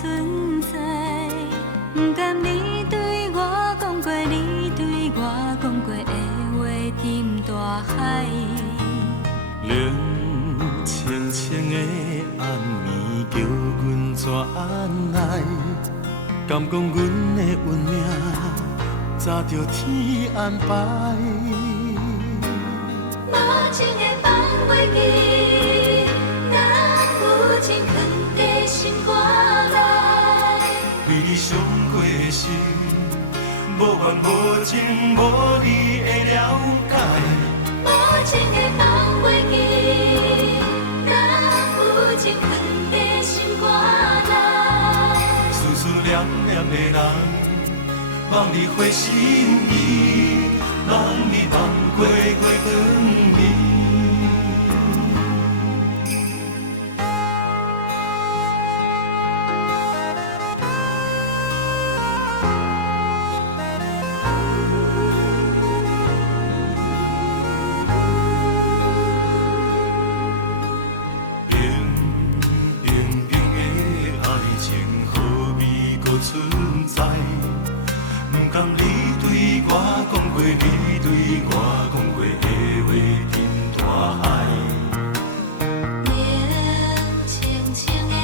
存在。不甘你对我讲过，你对我讲过的话，沉大海。冷清清的暗暝，叫阮怎安来？敢讲阮的运命，早着天安排。无情的放袂记，若有情藏在心肝内。为你伤过的心，无怨无情，无你会了解。无情的放袂记，若有情藏在心肝内。思思念念的人，望你回心意，望你望过过光暝。存在，不甘你对我讲过，你对我讲过的话，沉大海。冷清清的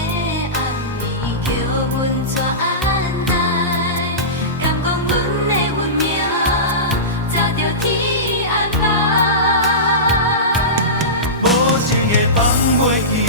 暗暝，叫阮怎安来？敢讲阮的运命，早着天安排。无情的放袂记。